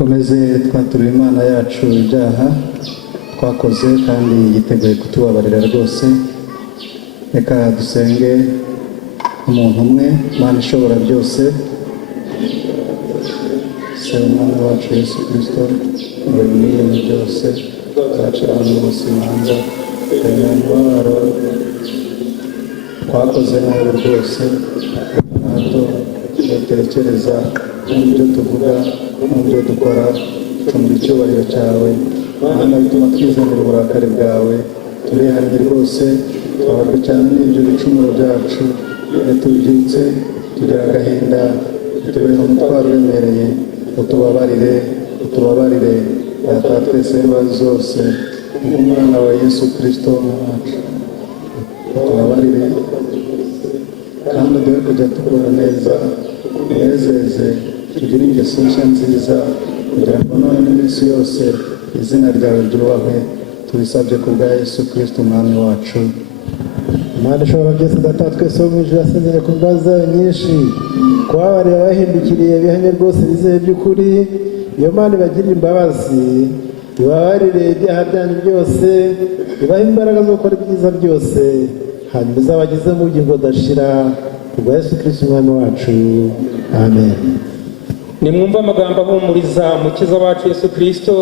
dukomeze twaturira Imana yacu ibyaha twakoze kandi yiteguye kutubabarira rwose. Reka dusenge umuntu umwe, Imana ishobora byose, se Umwami wacu Yesu Kristo, ngo ibintu byose tuzacira abantu bose imanza, imibabaro twakoze nabi rwose, hato dutekereza mu byo tuvuga, mu byo dukora, tumva icyubahiro cyawe, Mana bituma twizanira uburakari bwawe, turihannye rwose, twababwe cyane n'ibyo bicumuro byacu, iyo tubyutse tugira agahinda, bitubera umutwaro uremereye, utubabarire data twese ibibazo zose, umwana wa Yesu Kristo wacu, utubabarire kandi duhe kujya tukora neza, tunezeze, tugire ingeso nshya nziza, kugira ngo none n'iminsi yose izina ryawe ryubahwe, tubisabye ku bwa Yesu Kristo umwami wacu. Imana ishobora byose data twese wo mu ijuru yasezeranye ku mbabazi zayo nyinshi, kubabarira abahindukiriye bihanye rwose bizeye by'ukuri. Iyo Mana ibagirira imbabazi, ibabarire ibyaha byanyu byose, ibahe imbaraga zo gukora ibyiza byose, hanyuma izabageze mu bugingo budashira ku bwa Yesu Kristo umwami wacu, amen. Nimwumve amagambo ahumuriza umukiza wacu Yesu Kristo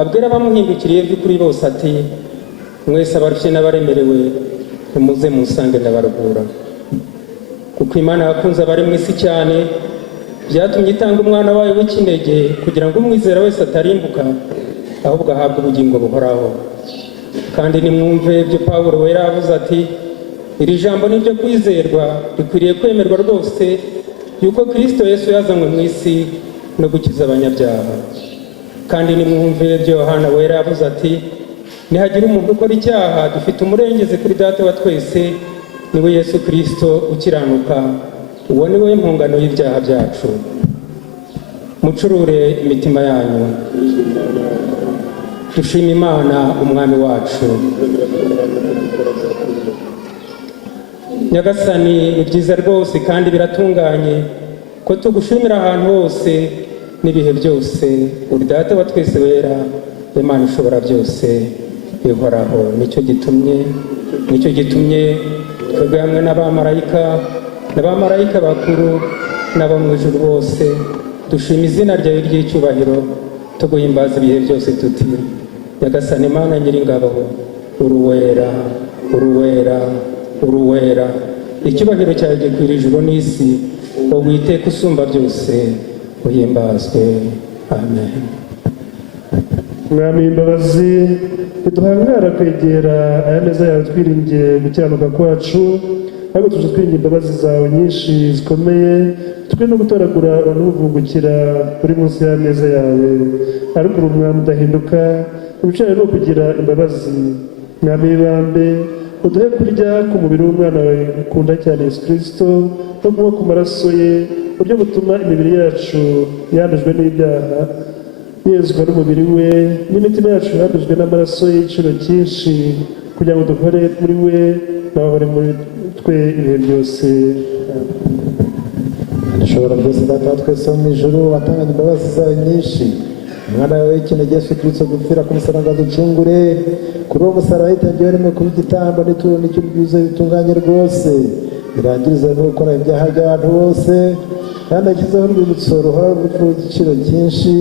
abwira abamuhindukiriye by'ukuri bose ati, mwese abarushye n'abaremerewe muze musange ndabaruhura. Kuko Imana yakunze abari mu isi cyane, byatumye itanga umwana wayo w'ikinege, kugira ngo umwizera wese atarimbuka, ahubwo ahabwe ubugingo buhoraho. Kandi nimwumve ibyo Pawulo wera yavuze ati, iri jambo ni ryo kwizerwa, rikwiriye kwemerwa rwose, yuko Kristo Yesu yazanywe mu isi no gukiza abanyabyaha. Kandi nimwumve ibyo Yohana wera yavuze ati, nihagira umuntu ukora icyaha, dufite umurengezi kuri Data wa twese, niwe Yesu Kristo ukiranuka, uwo ni we mpongano y'ibyaha byacu. Mucurure imitima yanyu, dushima Imana umwami wacu. Nyagasani, ni byiza rwose kandi biratunganye ko tugushimira ahantu hose n'ibihe byose, uri Data wa twese wera, Imana ishobora byose ihoraho. Nicyo gitumye twebwe hamwe n'abamarayika bakuru n'abo mu ijuru bose dushima izina ryawe ry'icyubahiro, tuguhimbaza ibihe byose tuti, Nyagasani Mana Nyiringabo, uruwera, uruwera, uruwera, icyubahiro cyawe gikwira ijuru n'isi, wowe Uwiteka usumba byose, uhimbazwe, amen. Mwami imbabazi, ntiduhangara kwegera aya meza yawe twiringiye gukiranuka kwacu, ahubwo tuje twiringiye imbabazi zawe nyinshi zikomeye, twe no gutoragura n'ubuvungukira uri munsi y'ameza yawe. Ariko uri umwami udahinduka, ibiciro no kugira imbabazi. Mwami ibambe, uduhe kurya ku mubiri w'umwana wawe ukunda cyane Yesu Kristo, no kunywa ku maraso ye, uburyo butuma imibiri yacu yandujwe n'ibyaha yezwa n'umubiri we, n'imitima yacu yandujwe n'amaraso y'igiciro cyinshi, kugira ngo duhore muri we n'abahore muri twe ibihe byose. Ishobora byose data wa twese wo mu ijuru, watanganye imbabazi zawe nyinshi, umwana wawe w'ikinege Yesu Kristo gupfira ku musaraba ducungure. Kuri uwo musaraba yitangiwe rimwe kuba igitambo n'ituro n'ikintu byuzuye bitunganye rwose, birangiriza no gukora ibyaha by'abantu bose, kandi ashyizeho urwibutso ruhora rw'igiciro cyinshi,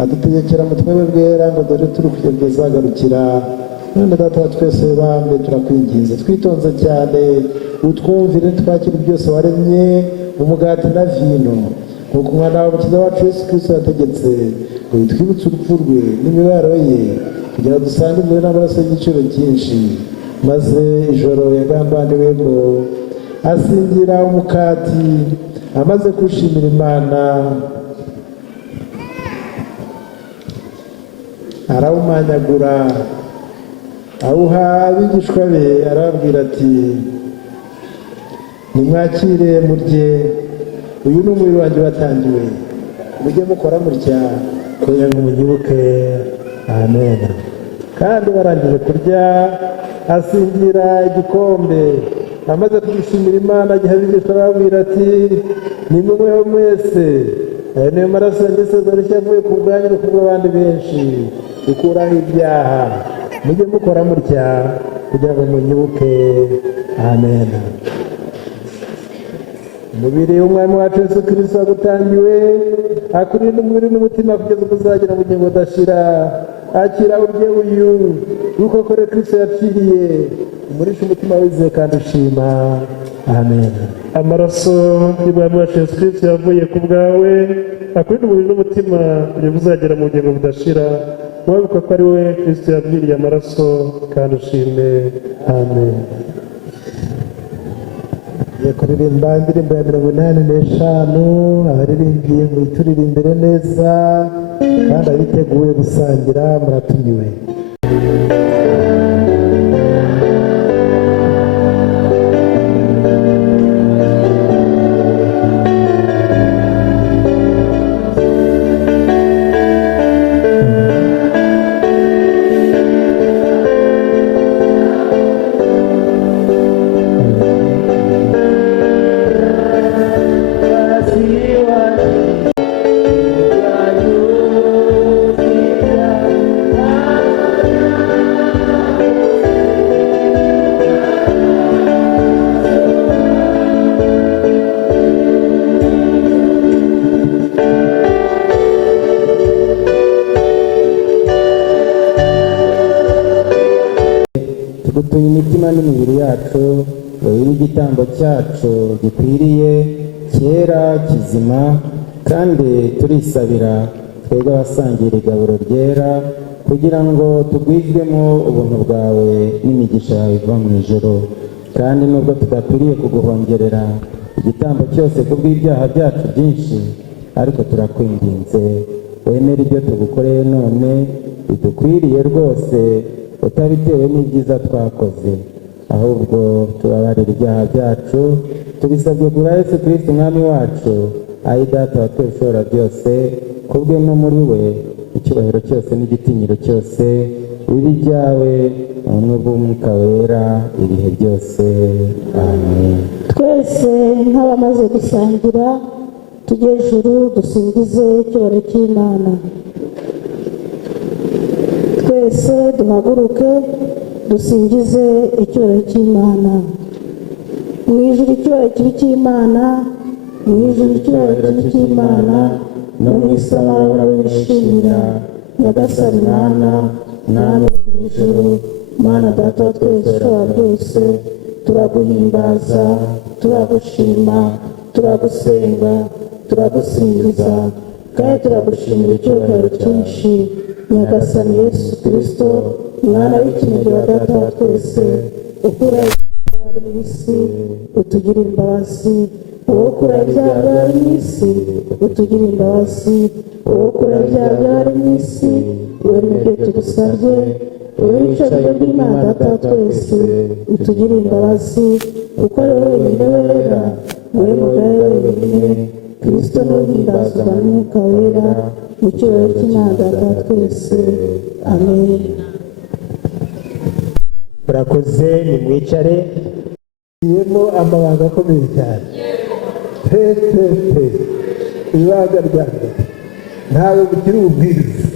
adutegekera mu twebwe bwera ngo dore turi kugenda zagarukira. None data wa twese bambe turakwinginze twitonze cyane, utwumvire twakira byose waremye, umugati na vino, nk'uko umwana wawe umukiza wacu Yesu Kristo yategetse, ngo twibutse urupfu rwe n'imibabaro ye, kugira ngo dusange umubiri n'amaraso y'igiciro cyinshi. Maze ijoro yagambaniwemo asingira umukati, amaze kushimira Imana arawumanyagura, awuha abigishwa be, arababwira ati, nimwakire murye, uyu ni umubiri wanjye watangiwe, mujye mukora mutya kugira ngo munyibuke. Amen. Kandi barangije kurya, asingira igikombe, amaze kwishimira Imana, agiha abigishwa arababwira ati, nimunyweho mwese, aya niyo maraso y'isezerano rishya avuye ku bwanyu no ku bw'abandi benshi gukuraho ibyaha. mujye mukora mutya kugira ngo munyibuke. amen. umubiri w'umwami wacu Yesu Kristo wagutangiwe akurinda umubiri n'umutima kugeza ubwo uzagira ubugingo budashira. akira urye uyu ukokore Kristo yapfiriye, umurisha umutima wizeye kandi ushima. amen. amaraso y'umwami wacu Yesu Kristo yavuye ku bwawe akurinda umubiri n'umutima kugeza uzagera mu bugingo budashira. mwabuka ko ari we Kristo yabwiriye amaraso kandi ushime. amen. Tugiye kuririmba indirimbo ya 85. abaririmbyi muyituririmbire neza kandi abiteguye gusangira muratumiwe. tugutuye imitima n'imibiri yacu wowe igitambo cyacu gikwiriye cyera kizima, kandi turisabira twebwe abasangira igaburo ryera kugira ngo tugwizwemo ubuntu bwawe n'imigisha yawe iva mu ijoro. kandi nubwo tudakwiriye kuguhongerera igitambo cyose kubw'ibyaha byacu byinshi, ariko turakwinginze wemere ibyo tugukoreye none bidukwiriye rwose, utabitewe n'ibyiza twakoze, ahubwo tubabarira ibyaha byacu tubisabye kuri Yesu Kristo umwami wacu, ayi data wa twese ushobora byose, kubwe no muri we icyubahiro cyose n'igitinyiro cyose bibi byawe mu bumwe bw'umwuka wera ibihe byose. amen. twese nk'abamaze gusangira tujye ejuru dusingize icyubahiro cy'Imana. twese duhaguruke dusingize icyubahiro cy'Imana. mu ijuru icyubahiro kibi cy'Imana, mu ijuru icyubahiro kibi cy'Imana, no mu isi amahoro wishimira nyagasani Mana, mwami wo mu ijuru, Mana data wa twese ushobora byose, turaguhimbaza, turagushima, turagusenga, turagusingiza, kandi turagushimira icyubahiro cyinshi nyagasani Yesu Kristo, mwana w'ikinege wa data wa twese, ukura ibyaha mu isi utugira imbabazi, wowe ukura ibyaha byari mu isi utugira imbabazi, wowe ukura ibyaha byari mu isi wemera ibyo tugusabye, wowe wicarire bw'Imana data wa twese utugira imbabazi, kuko ari wowe wenyine wera, wowe mugari wenyine Kristo n'uhimbazwa n'umwuka wera mu cyubahiro cy'Imana data wa twese. amen. murakoze nimwicare. yemo amabanga akomeye cyane. pe ibanga rya mbere ntawe bukiri ububwiriza.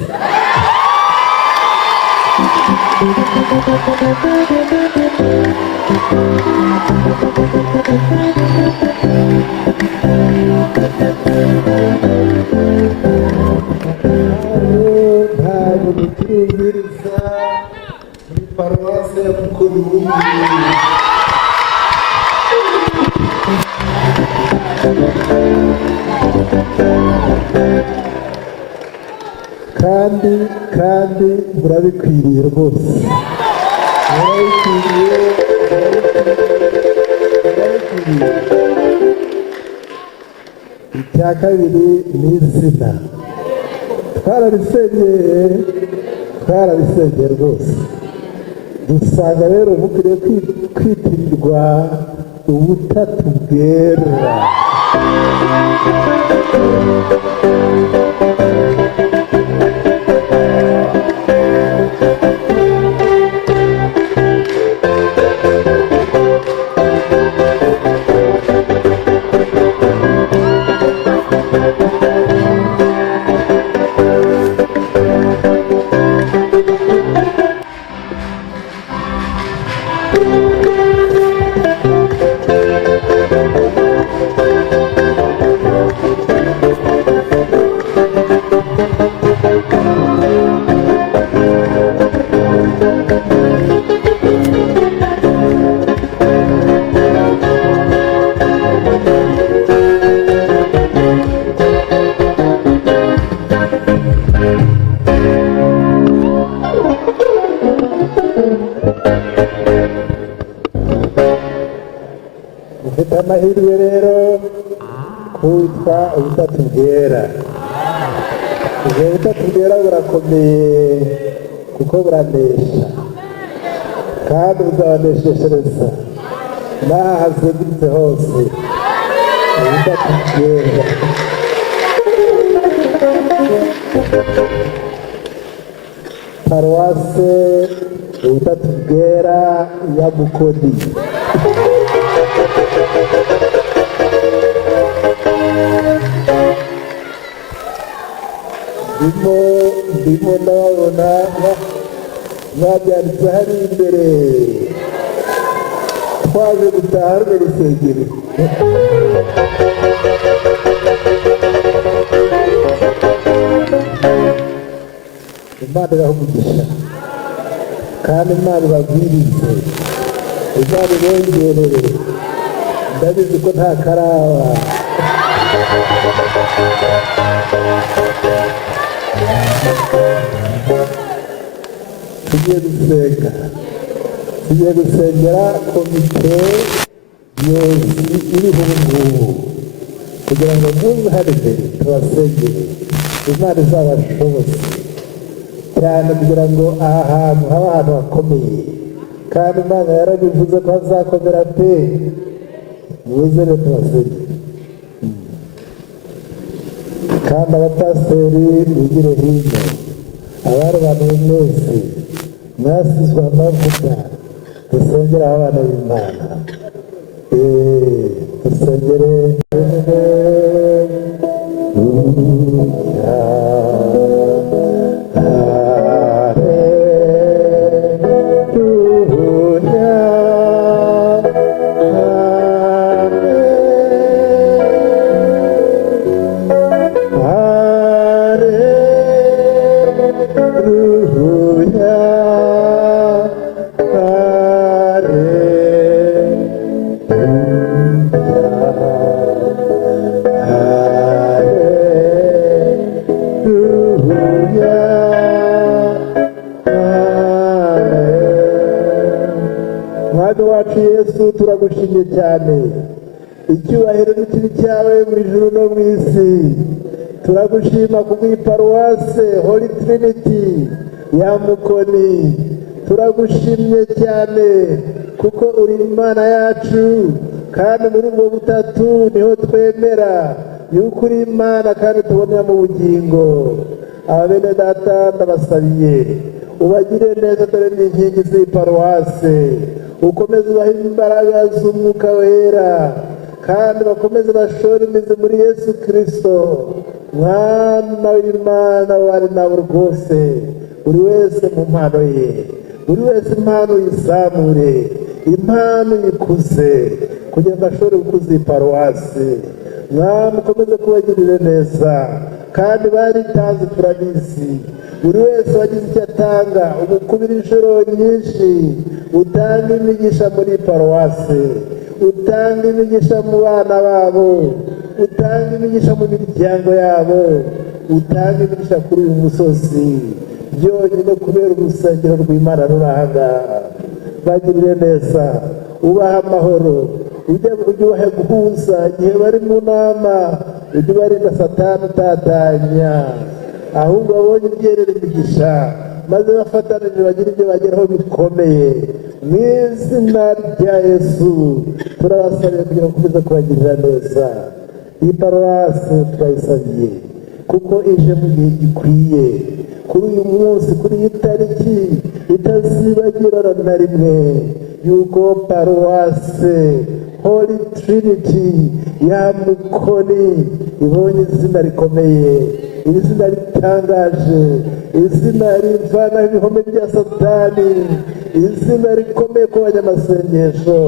ntabwo bukiri ububwiriza muri paruwasi ya Mukuru. kandi murabikwiriye rwose, murabikwiriye. icya kabiri ni izina, twarabisengeye rwose. dusanga rero mukwiriye kwitirirwa ubutatu bwera. amahirwe rero kwitwa ubutatu bwera. ubwo butatu bwera burakomeye kuko buranesha kandi buzabaneshesereza n'aha hazengurutse hose ubutatu bwera. Paruwase ubutatu bwera ya Mukoni. ndimo ndababona babyanditse hari imbere twaje gutaha runo rusengero. Imana irahumugisha kandi Imana ibabwirize, Imana ibongerere, ndabizi ko nta karaba. tugiye gusengera komite yozi iriho ubu ngubu kugira ngo muze hano imbere tubasengere, Imana izabashoboze cyane kugira ngo aha hantu haba ahantu hakomeye, kandi Imana yarabivuze ko hazakomera pe. muze rero tubasengere kandi abapasiteri bigire hino, abarobanuye mwese mwasizwe amavuta, dusengere abana b'Imana. dusengere turagushimye cyane, icyubahiro n'ikibi cyawe mu ijuru no mu isi. turagushima kubw'iyi paruwase Holy Trinity ya Mukoni. turagushimye cyane kuko uri Imana yacu, kandi muri ubwo butatu niho twemera yuko uri Imana kandi tubonera mu bugingo. abene data ndabasabiye ubagire neza, dore n'inkingi z'iyi paruwase, ukomeze ubahe imbaraga z'umwuka wera, kandi bakomeze bashore imizi muri Yesu Kristo, mwana w'Imana wari nawe rwose. buri wese mu mpano ye, buri wese impano yisamure, impano yikuze, kugira ngo ashobore gukuza iyi paruwasi. mwami ukomeze kubagirire neza, kandi baritanze turabizi, buri wese wagize icyo atanga, umukubira inshuro nyinshi. utanga imigisha muri paruwasi, utanga imigisha mu bana babo, utanga imigisha mu miryango yabo, utanga imigisha kuri uyu musozi, byonyine kubera urusengero rw'Imana ruranga. bagirire neza, ubaha amahoro, ujye ubahe guhuza igihe bari mu nama, ujye ubarinda Satani utatanya, ahubwo abonye ibyerera imigisha, maze bafatanije bagire ibyo bageraho bikomeye. mu izina rya Yesu turabasabiye kugira ngo ukomeze kubagirira neza. iyi paruwasi turayisabiye kuko ije mu gihe gikwiye, kuri uyu munsi, kuri iyi tariki itazibagirana na rimwe, yuko paruwase Holy Trinity ya Mukoni ibonye izina rikomeye, izina ritangaje, izina rivanaho ibihome bya Satani, izina rikomeye ku banyamasengesho,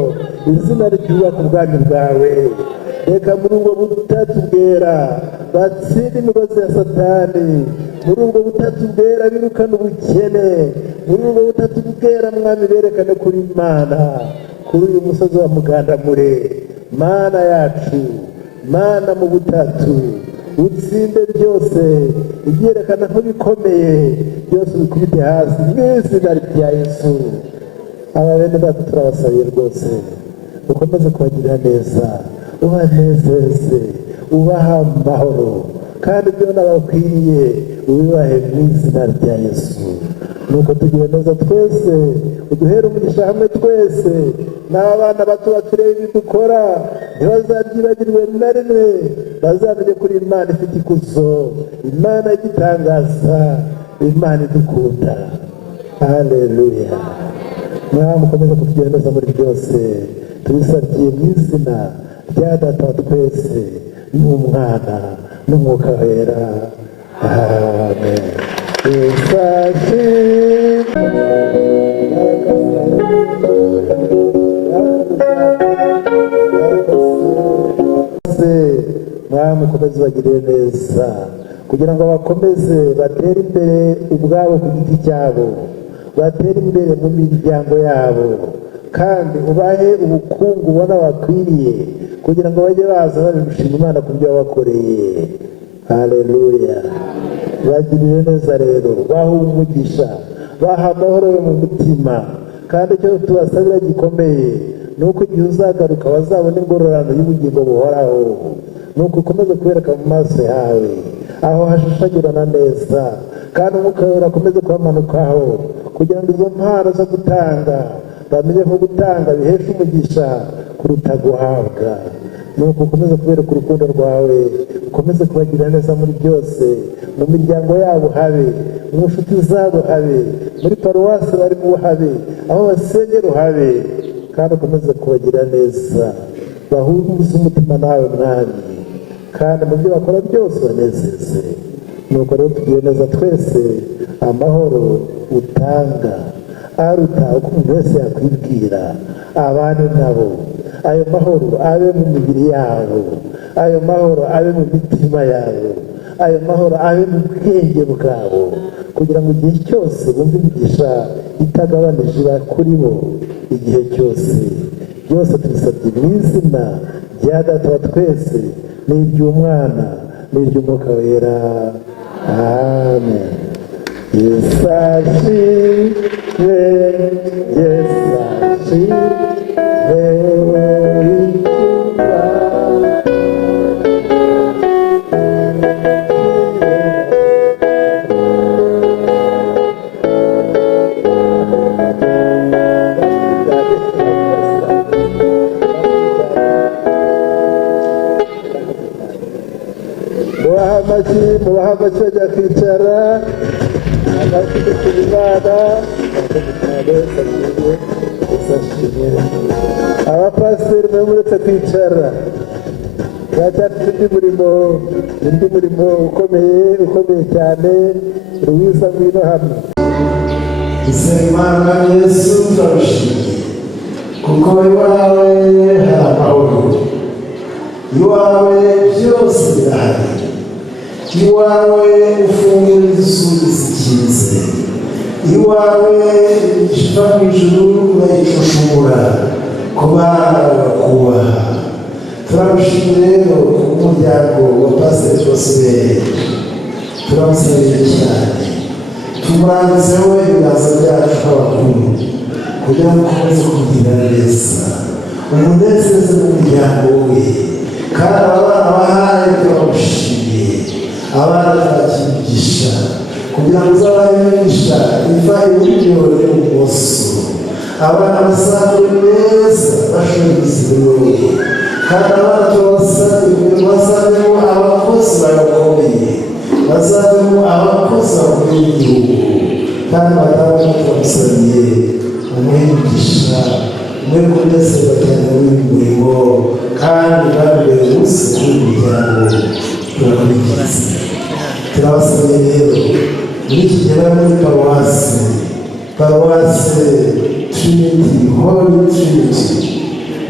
izina ryubaka ubwami bwawe. reka muri ubwo butatu bwera batsinde imigozi ya Satani, muri ubwo butatu bwera birukana ubukene, muri ubwo butatu bwera mwami berekane kuri Imana, kuri uyu musozi wa Mugandamure. Mana yacu, Mana mu butatu, utsinde byose, ibyerekana ko bikomeye byose ubikubite hasi mu izina rya Yesu. aba bene data turabasabiye rwose ukomeze kubagirira neza, ubanezeze, ubaha amahoro, kandi ibyo nabakwiriye ubibahe mu izina rya Yesu. Nuko tugire neza twese, uduhere umugisha hamwe twese, n'abana bato batureba ibyo dukora ntibazabyibagirwe na rimwe, bazamenye kuri Imana ifite ikuzo, Imana y'igitangaza, Imana idukunda. Haleluya. Mwami mukomeze kutugirira neza muri byose, tubisabye mu izina rya Data wa twese n'Umwana n'Umwuka wera. Amen. Mwami mukomeze bagirire neza, kugira ngo bakomeze batere imbere ubwabo ku giti cyabo, batere imbere mu miryango yabo, kandi ubahe ubukungu ubona bakwiriye, kugira ngo bajye baza babigushima Imana ku byo wabakoreye. Haleluya. Bagirire neza rero, baha umugisha, baha amahoro yo mu mutima, kandi icyo tubasabira gikomeye ni uko igihe uzagaruka bazabona ingororano y'ubugingo buhoraho. Nuko ukomeze kubereka mu maso yawe aho hashashagirana neza, kandi umwuka wera akomeze kubamanukaho, kugira ngo izo mpano zo gutanga bamenye ko gutanga bihesha umugisha kuruta guhabwa. Nuko ukomeze kubereka urukundo rwawe, ukomeze kubagirira neza muri byose, mu miryango yabo habe, mu nshuti zabo habe, muri paruwasi barimo habe, aho basengera habe, kandi ukomeze kubagira neza, bahumuze umutima nawe Mwami, kandi mu byo bakora byose banezeze. Nuko rero tugire neza twese, amahoro utanga aruta uko umuntu wese yakwibwira, abandi nabo ayo mahoro abe mu mibiri yabo, ayo mahoro abe mu mitima yabo, ayo mahoro abe mu bwenge bwabo, kugira ngo igihe cyose bumve imigisha itagabanije iba kuri bo igihe cyose. Byose tubisabye mu izina rya Data wa twese n'iry'Umwana n'iry'Umwuka wera. Amen. Yesu ashimwe, Yesu ashimwe. Mubaha amashyi bajya kwicara, amashyi dukira Imana, abapasiteri mwe muretse kwicara, turacyafite undi murimo ukomeye cyane. Ruwiza ngwino hano. Imana Yesu turagushimiye kuko iwawe hari amahoro, iwawe byose birahari, iwawe ufungura inzugi zikinze, iwawe iva mu ijuru urayishushura ku bana bakubaha. Turagushimiye rero umuryango wa Pasiteri Prosperi, turamusabye cyane, tumurambitseho ibiganza byacu nk'abakuru, kugira ngo ukomeze kugira neza, umunezeze mu muryango we, kandi abana bahaye turamushimiye, abana bakigisha, kugira ngo uzabahe imigisha iva iburyo n'ibumoso, abana bazakure neza bashoboye ubuzima, kandi abana tubasabye bazavemo abakozi bakomeye, bazavemo abakozi bakomeye igihugu, kandi madamu turamusabiye umuhe imigisha, umuhe kunezerwa cyane muri murimo, kandi babere bose kuri umuryango turakurikiza. Turabasabye rero muri iki gihe bari muri paruwasi Trinity, Holy Trinity,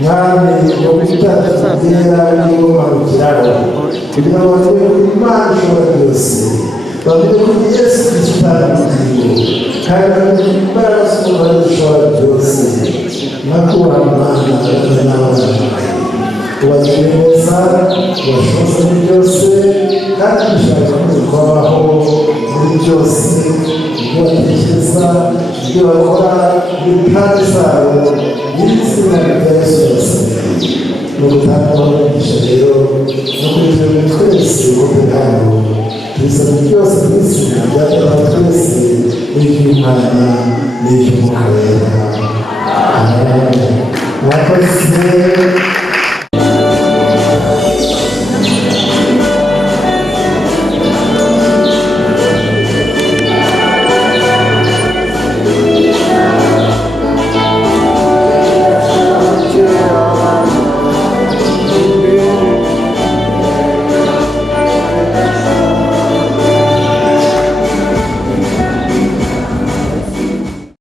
mwami ngo bitatu byera nibo marukiraho, kugira ngo bagere kuri Imana ishobora byose, bagere kuri Yesu Kristo ubugingo, kandi bagere kuri imbaraga z'Umwana zishobora byose. Nakubaha Imana n'abana bawe, ubagire neza, ubashoboze muri byose, kandi dushaka ko kubaho muri byose. ibyo batekereza ibyo bakora impande zabo n'izina rya Yesu basenga no gutanga umugisha rero no kugira ngo twese uko hano tubisaba byose mu izina rya Data twese n'iry'Imana n'iry'Umwuka Wera. Amen. Mwakoze